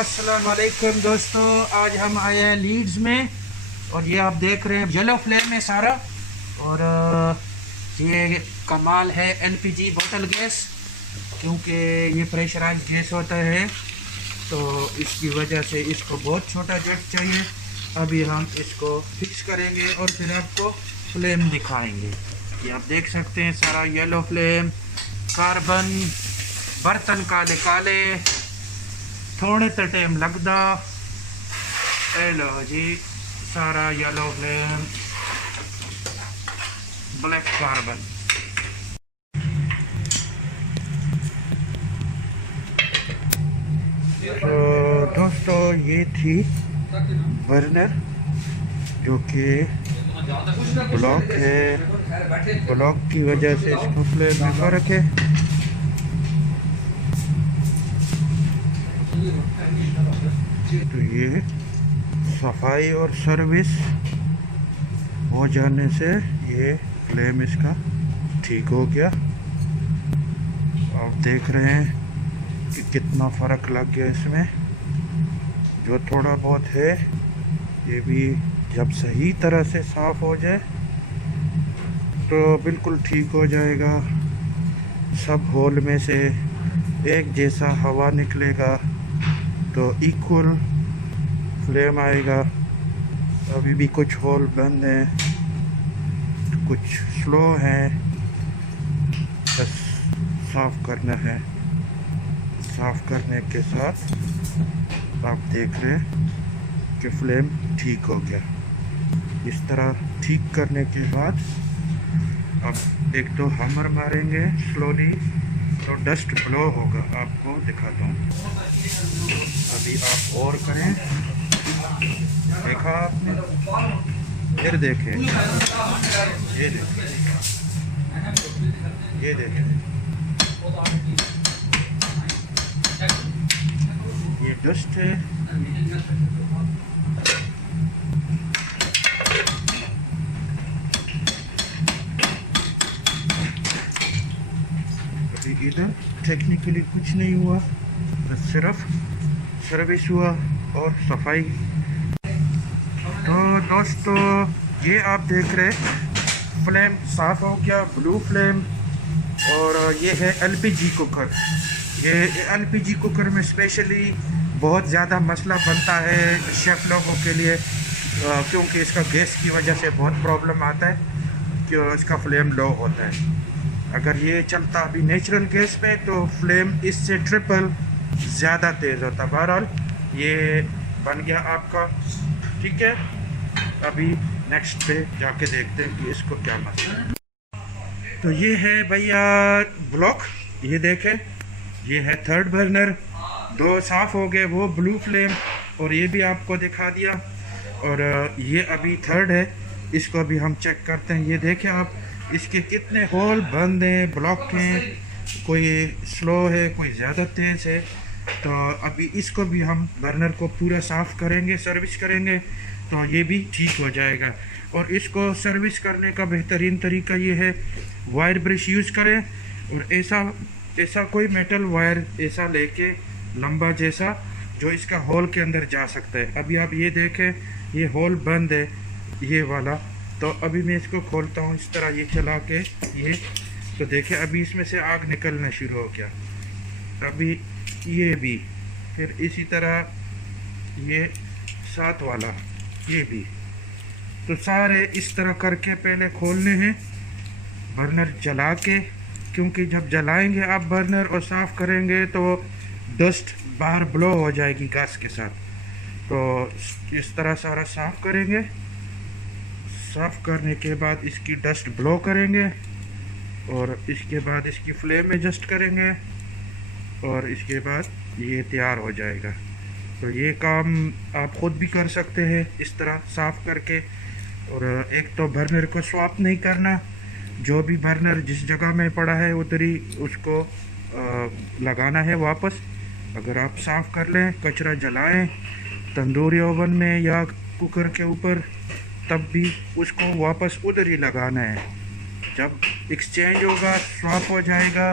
अस्सलाम वालेकुम दोस्तों, आज हम आए हैं लीड्स में और ये आप देख रहे हैं येलो फ्लेम है सारा। और ये कमाल है एलपीजी बोतल गैस, क्योंकि ये प्रेशराइज गैस होता है तो इसकी वजह से इसको बहुत छोटा जेट चाहिए। अभी हम इसको फिक्स करेंगे और फिर आपको फ्लेम दिखाएंगे। ये आप देख सकते हैं सारा येलो फ्लेम, कार्बन, बर्तन काले काले, थोड़े तो टाइम लगता। लो जी सारा येलो फ्लेम, ब्लैक कार्बन। तो दोस्तों ये थी बर्नर जो कि ब्लॉक है, ब्लॉक की वजह से इसको फ्लेम में फर्क है। तो ये सफाई और सर्विस हो जाने से ये फ्लेम इसका ठीक हो गया। आप देख रहे हैं कि कितना फ़र्क लग गया इसमें। जो थोड़ा बहुत है ये भी जब सही तरह से साफ़ हो जाए तो बिल्कुल ठीक हो जाएगा। सब होल में से एक जैसा हवा निकलेगा तो इक्वल फ्लेम आएगा। अभी भी कुछ होल बंद हैं, कुछ स्लो हैं, बस साफ़ करना है। साफ़ करने के साथ आप देख रहे हैं कि फ्लेम ठीक हो गया। इस तरह ठीक करने के बाद अब एक दो हमर मारेंगे स्लोली तो डस्ट ब्लो होगा। आपको दिखाता हूँ। अभी आप और करें, देखा आपने, फिर देखें, ये देखें, ये देखें, ये डस्ट है। अभी इधर टेक्निकली कुछ नहीं हुआ, बस सिर्फ सर्विस हुआ और सफाई। तो दोस्तों ये आप देख रहे फ्लेम साफ़ हो गया, ब्लू फ्लेम। और ये है एलपीजी कुकर। ये एलपीजी कुकर में स्पेशली बहुत ज़्यादा मसला बनता है शेफ़ लोगों के लिए, क्योंकि इसका गैस की वजह से बहुत प्रॉब्लम आता है कि इसका फ्लेम लो होता है। अगर ये चलता अभी नेचुरल गैस पे तो फ्लेम इससे ट्रिपल ज़्यादा तेज़ होता। बहरहाल ये बन गया आपका, ठीक है। अभी नेक्स्ट पे जाके देखते हैं कि इसको क्या मसला है। तो ये है भैया ब्लॉक, ये देखें, ये है थर्ड बर्नर। दो साफ़ हो गए, वो ब्लू फ्लेम, और ये भी आपको दिखा दिया। और ये अभी थर्ड है, इसको अभी हम चेक करते हैं। ये देखें आप, इसके कितने होल बंद हैं, ब्लॉक हैं, कोई स्लो है, कोई ज़्यादा तेज़ है। तो अभी इसको भी हम बर्नर को पूरा साफ़ करेंगे, सर्विस करेंगे तो ये भी ठीक हो जाएगा। और इसको सर्विस करने का बेहतरीन तरीका ये है, वायर ब्रश यूज़ करें और ऐसा कोई मेटल वायर ऐसा लेके लंबा जैसा जो इसका होल के अंदर जा सकता है। अभी आप ये देखें, ये होल बंद है ये वाला। तो अभी मैं इसको खोलता हूँ इस तरह, ये चला के ये, तो देखें अभी इसमें से आग निकलना शुरू हो गया। अभी ये भी, फिर इसी तरह ये साथ वाला, ये भी। तो सारे इस तरह करके पहले खोलने हैं बर्नर जला के, क्योंकि जब जलाएंगे आप बर्नर और साफ़ करेंगे तो डस्ट बाहर ब्लो हो जाएगी गैस के साथ। तो इस तरह सारा साफ़ करेंगे। साफ़ करने के बाद इसकी डस्ट ब्लो करेंगे और इसके बाद इसकी फ्लेम एडजस्ट करेंगे और इसके बाद ये तैयार हो जाएगा। तो ये काम आप ख़ुद भी कर सकते हैं इस तरह साफ़ करके। और एक तो बर्नर को स्वैप नहीं करना, जो भी बर्नर जिस जगह में पड़ा है उधर ही उसको लगाना है वापस। अगर आप साफ़ कर लें, कचरा जलाएं तंदूरी ओवन में या कुकर के ऊपर, तब भी उसको वापस उधर ही लगाना है। जब एक्सचेंज होगा, स्वैप हो जाएगा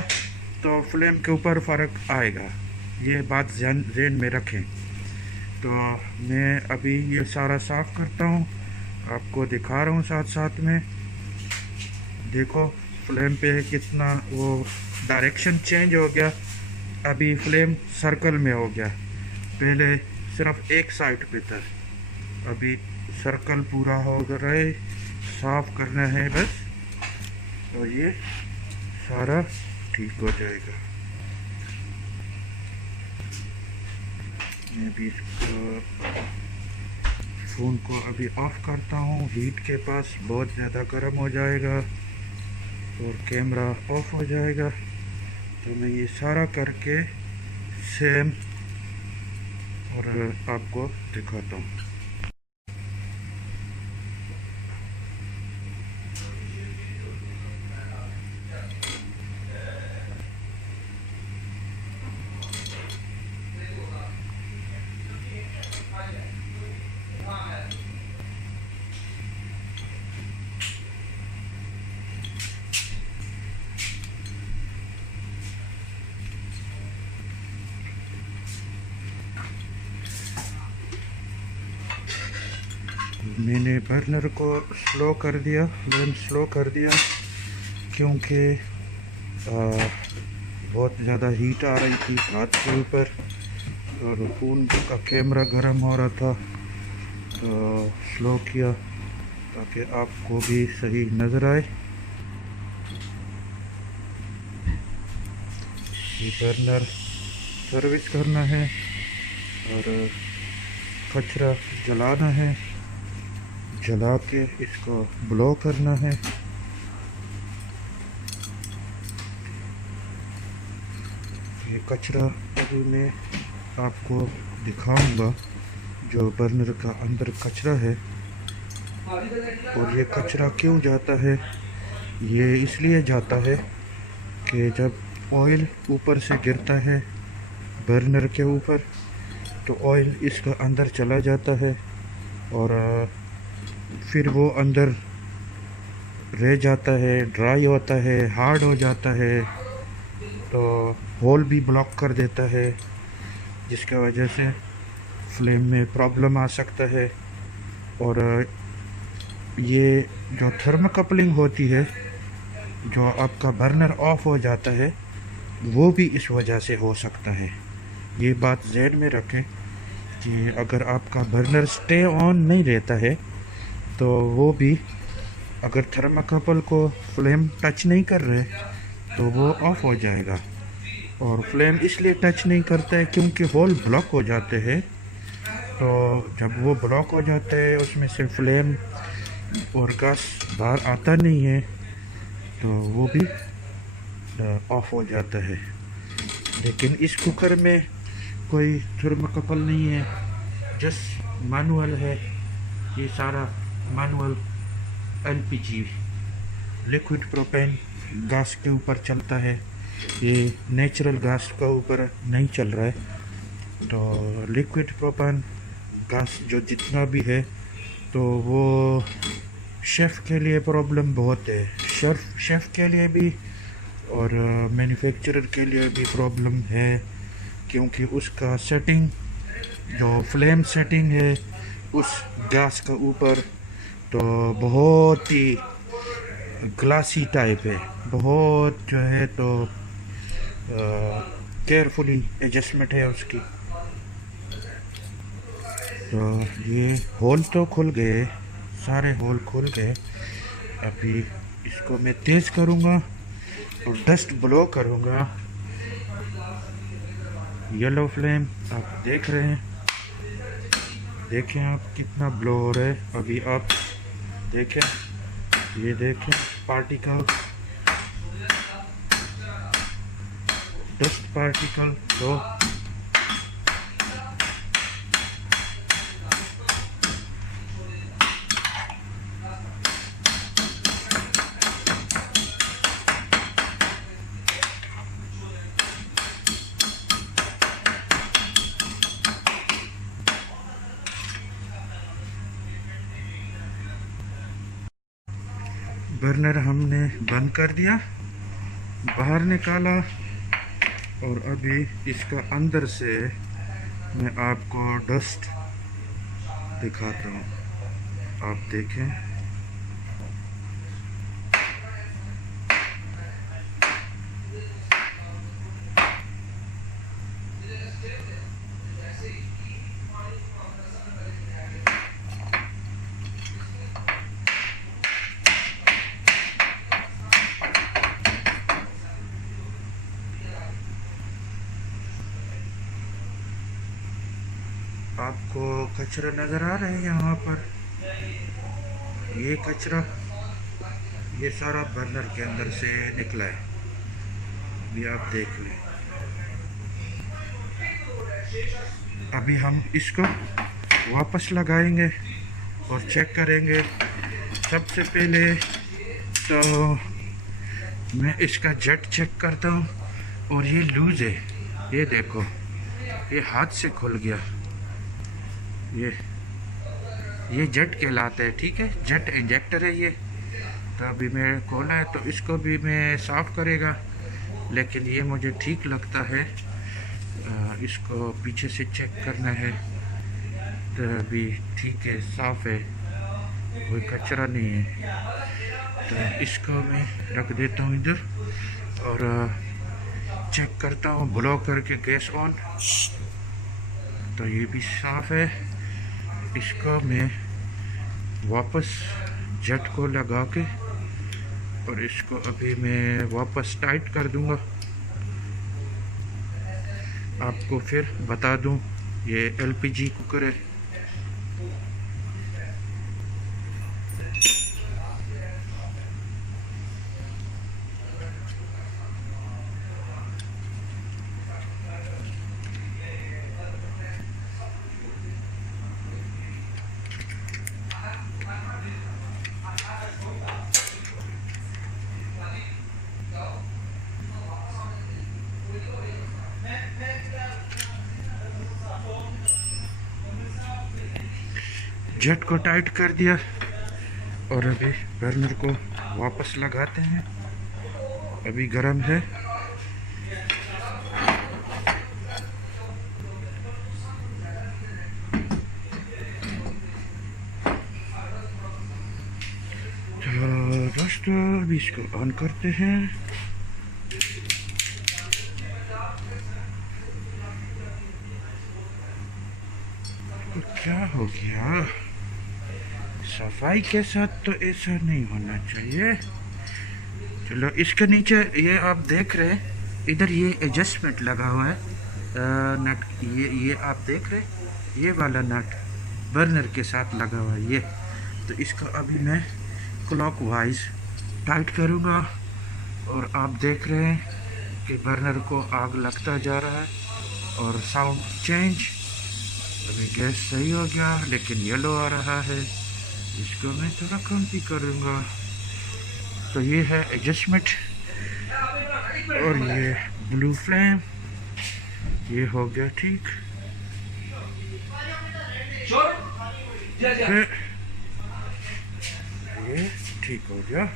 तो फ्लेम के ऊपर फ़र्क आएगा। ये बात ज़हन में रखें। तो मैं अभी ये सारा साफ़ करता हूँ, आपको दिखा रहा हूँ साथ साथ में। देखो फ्लेम पे कितना वो डायरेक्शन चेंज हो गया, अभी फ्लेम सर्कल में हो गया। पहले सिर्फ एक साइड पे था, अभी सर्कल पूरा हो गया। साफ़ करना है बस, तो ये सारा ठीक हो जाएगा। मैं भी इसको फ़ोन को अभी ऑफ़ करता हूँ, हीट के पास बहुत ज़्यादा गर्म हो जाएगा और कैमरा ऑफ हो जाएगा। तो मैं ये सारा करके सेम और आपको दिखाता हूँ। मैंने बर्नर को स्लो कर दिया, फ्लेम स्लो कर दिया, क्योंकि बहुत ज़्यादा हीट आ रही थी हाथ के ऊपर और फ़ोन का कैमरा गर्म हो रहा था। तो स्लो किया ताकि आपको भी सही नज़र आए। ये बर्नर सर्विस करना है और कचरा जलाना है, जला के इसको ब्लो करना है। ये कचरा अभी मैं आपको दिखाऊंगा, जो बर्नर का अंदर कचरा है। और ये कचरा क्यों जाता है, ये इसलिए जाता है कि जब ऑयल ऊपर से गिरता है बर्नर के ऊपर, तो ऑयल इसका अंदर चला जाता है और फिर वो अंदर रह जाता है, ड्राई होता है, हार्ड हो जाता है, तो होल भी ब्लॉक कर देता है, जिसकी वजह से फ्लेम में प्रॉब्लम आ सकता है। और ये जो थर्मोकपलिंग होती है, जो आपका बर्नर ऑफ हो जाता है, वो भी इस वजह से हो सकता है। ये बात ज़हन में रखें कि अगर आपका बर्नर स्टे ऑन नहीं रहता है, तो वो भी अगर थर्मोकपल को फ्लेम टच नहीं कर रहे तो वो ऑफ हो जाएगा। और फ्लेम इसलिए टच नहीं करता है क्योंकि होल ब्लॉक हो जाते हैं। तो जब वो ब्लॉक हो जाते हैं, उसमें से फ्लेम और गैस बाहर आता नहीं है, तो वो भी ऑफ हो जाता है। लेकिन इस कुकर में कोई थर्मोकपल नहीं है, जस्ट मैनुअल है। ये सारा manual LPG liquid propane gas के ऊपर चलता है, ये नेचुरल गैस का ऊपर नहीं चल रहा है। तो लिक्विड प्रोपेन गैस जो जितना भी है, तो वो शेफ़ के लिए प्रॉब्लम बहुत है, शेफ़ के लिए भी और मैन्युफैक्चरर के लिए भी प्रॉब्लम है, क्योंकि उसका सेटिंग जो फ्लेम सेटिंग है उस गैस का ऊपर, तो बहुत ही ग्लासी टाइप है, बहुत जो है तो केयरफुली एडजस्टमेंट है उसकी। तो ये होल तो खुल गए, सारे होल खुल गए। अभी इसको मैं तेज़ करूँगा और डस्ट ब्लो करूँगा। येलो फ्लेम आप देख रहे हैं, देखें आप कितना ब्लो हो रहा है। अभी आप देखें, ये देखें पार्टिकल, डस्ट पार्टिकल। तो बर्नर हमने बंद कर दिया, बाहर निकाला और अभी इसका अंदर से मैं आपको डस्ट दिखाता हूँ, आप देखें। आपको कचरा नज़र आ रहा है यहाँ पर, ये कचरा ये सारा बर्नर के अंदर से निकला है, ये आप देख लें। अभी हम इसको वापस लगाएंगे और चेक करेंगे। सबसे पहले तो मैं इसका जेट चेक करता हूँ, और ये लूज़ है, ये देखो, ये हाथ से खुल गया। ये जेट कहलाता है, ठीक है, जेट इंजेक्टर है ये। तो अभी मैं खोला है तो इसको भी मैं साफ़ करेगा, लेकिन ये मुझे ठीक लगता है। इसको पीछे से चेक करना है, तो अभी ठीक है, साफ़ है, कोई कचरा नहीं है। तो इसको मैं रख देता हूँ इधर और चेक करता हूँ, ब्लो करके गैस ऑन। तो ये भी साफ़ है। इसको मैं वापस जेट को लगा के और इसको अभी मैं वापस टाइट कर दूंगा। आपको फिर बता दूं, ये एलपीजी कुकर है। जेट को टाइट कर दिया और अभी बर्नर को वापस लगाते हैं। अभी गर्म है। तो दोस्तों अभी इसको ऑन करते हैं। तो क्या हो गया, सफाई के साथ तो ऐसा नहीं होना चाहिए। चलो, इसके नीचे ये आप देख रहे हैं, इधर ये एडजस्टमेंट लगा हुआ है नट, ये आप देख रहे हैं, ये वाला नट बर्नर के साथ लगा हुआ है ये। तो इसको अभी मैं क्लॉकवाइज टाइट करूँगा और आप देख रहे हैं कि बर्नर को आग लगता जा रहा है और साउंड चेंज। अभी गैस सही हो गया, लेकिन येलो आ रहा है। इसको मैं थोड़ा कम भी करूँगा। तो ये है एडजस्टमेंट और ये ब्लू फ्लेम, ये हो गया ठीक। ये ठीक हो गया।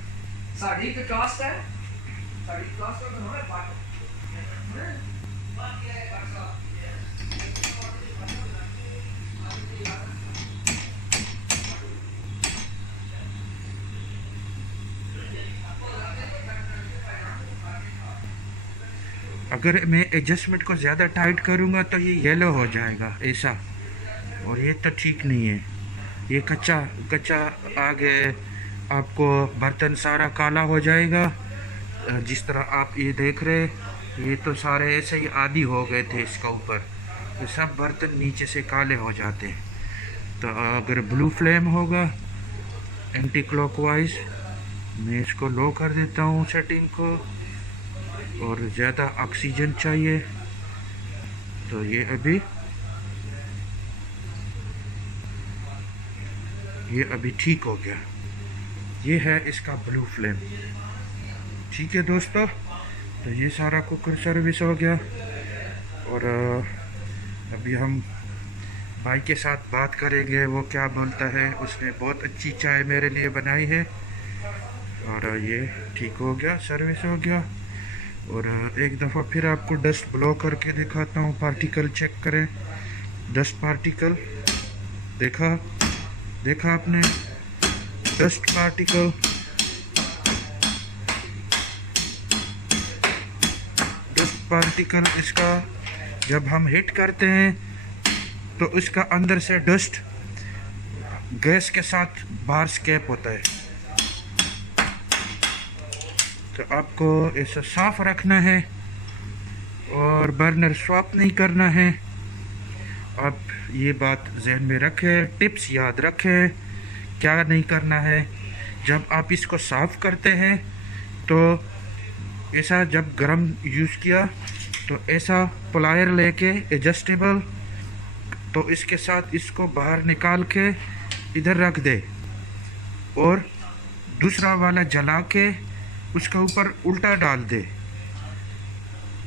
अगर मैं एडजस्टमेंट को ज़्यादा टाइट करूँगा तो ये येलो हो जाएगा ऐसा, और ये तो ठीक नहीं है। ये कच्चा कच्चा आगे आपको बर्तन सारा काला हो जाएगा। जिस तरह आप ये देख रहे, ये तो सारे ऐसे ही आदी हो गए थे इसका ऊपर, ये सब बर्तन नीचे से काले हो जाते हैं। तो अगर ब्लू फ्लेम होगा एंटी क्लॉकवाइज, मैं इसको लो कर देता हूँ सेटिंग को, और ज़्यादा ऑक्सीजन चाहिए। तो ये अभी ठीक हो गया। ये है इसका ब्लू फ्लेम। ठीक है दोस्तों, तो ये सारा कुकर सर्विस हो गया। और अभी हम भाई के साथ बात करेंगे, वो क्या बोलता है। उसने बहुत अच्छी चाय मेरे लिए बनाई है और ये ठीक हो गया, सर्विस हो गया। और एक दफ़ा फिर आपको डस्ट ब्लो करके दिखाता हूँ, पार्टिकल चेक करें। डस्ट पार्टिकल, देखा देखा आपने, डस्ट पार्टिकल। डस्ट पार्टिकल इसका जब हम हिट करते हैं तो इसका अंदर से डस्ट गैस के साथ बाहर स्केप होता है। तो आपको इसे साफ रखना है और बर्नर स्वैप नहीं करना है। आप ये बात जहन में रखें, टिप्स याद रखें। क्या नहीं करना है, जब आप इसको साफ करते हैं तो ऐसा, जब गरम यूज़ किया तो ऐसा प्लायर लेके एडजस्टेबल, तो इसके साथ इसको बाहर निकाल के इधर रख दे और दूसरा वाला जला के उसके ऊपर उल्टा डाल दे।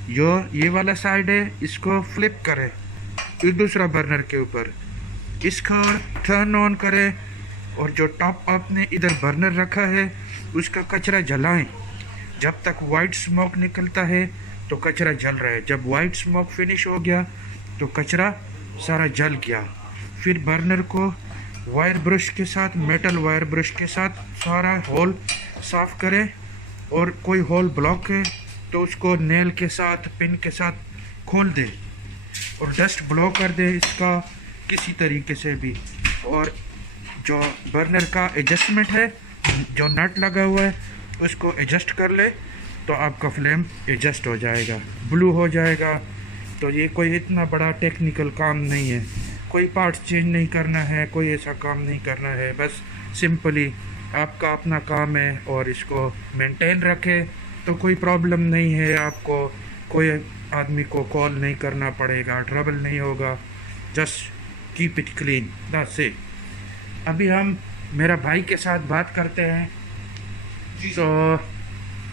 ये वाला साइड है, इसको फ्लिप करें फिर दूसरा बर्नर के ऊपर, इसका टर्न ऑन करें और जो टॉप आपने इधर बर्नर रखा है उसका कचरा जलाएं। जब तक वाइट स्मोक निकलता है तो कचरा जल रहा है। जब वाइट स्मोक फिनिश हो गया तो कचरा सारा जल गया। फिर बर्नर को वायर ब्रश के साथ, मेटल वायर ब्रश के साथ सारा होल साफ़ करें और कोई होल ब्लॉक है तो उसको नेल के साथ, पिन के साथ खोल दे और डस्ट ब्लो कर दे इसका किसी तरीके से भी। और जो बर्नर का एडजस्टमेंट है, जो नट लगा हुआ है, उसको एडजस्ट कर ले तो आपका फ्लेम एडजस्ट हो जाएगा, ब्लू हो जाएगा। तो ये कोई इतना बड़ा टेक्निकल काम नहीं है, कोई पार्ट्स चेंज नहीं करना है, कोई ऐसा काम नहीं करना है। बस सिंपली आपका अपना काम है और इसको मेंटेन रखें तो कोई प्रॉब्लम नहीं है। आपको कोई आदमी को कॉल नहीं करना पड़ेगा, ट्रबल नहीं होगा। Just keep it clean, that's it. अभी हम मेरा भाई के साथ बात करते हैं। तो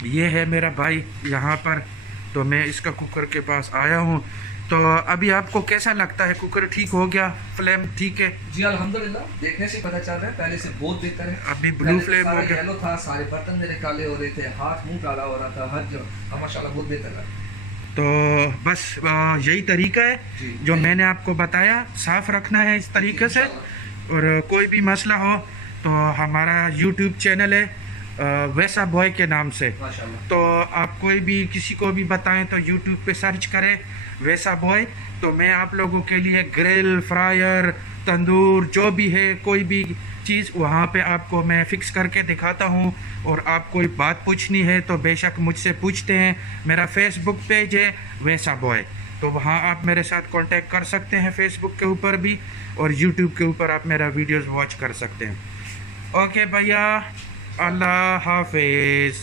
ये है मेरा भाई यहाँ पर, तो मैं इसका कुकर के पास आया हूँ। तो अभी आपको कैसा लगता है, कुकर ठीक हो गया, फ्लेम ठीक है? जी अल्हम्दुलिल्लाह, देखने से पता चल रहा है पहले से बहुत बेहतर है। अभी ब्लू फ्लेम हो गया, येलो था, सारे बर्तन मेरे काले हो रहे थे, हाथ मुंह काला हो रहा था, हर जगह माशाल्लाह बहुत बेहतर है। तो बस यही तरीका है जो मैंने आपको बताया, साफ़ रखना है इस तरीके से। और कोई भी मसला हो तो हमारा यूट्यूब चैनल है वैसा बॉय के नाम से, तो आप कोई भी किसी को भी बताएं तो यूट्यूब पे सर्च करें वैसा बॉय। तो मैं आप लोगों के लिए ग्रिल, फ्रायर, तंदूर, जो भी है कोई भी चीज़ वहाँ पे आपको मैं फ़िक्स करके दिखाता हूँ। और आप कोई बात पूछनी है तो बेशक मुझसे पूछते हैं। मेरा फेसबुक पेज है वैसा बॉय, तो वहाँ आप मेरे साथ कांटेक्ट कर सकते हैं फेसबुक के ऊपर भी, और यूट्यूब के ऊपर आप मेरा वीडियोस वॉच कर सकते हैं। ओके भैया, अल्लाह हाफिज़।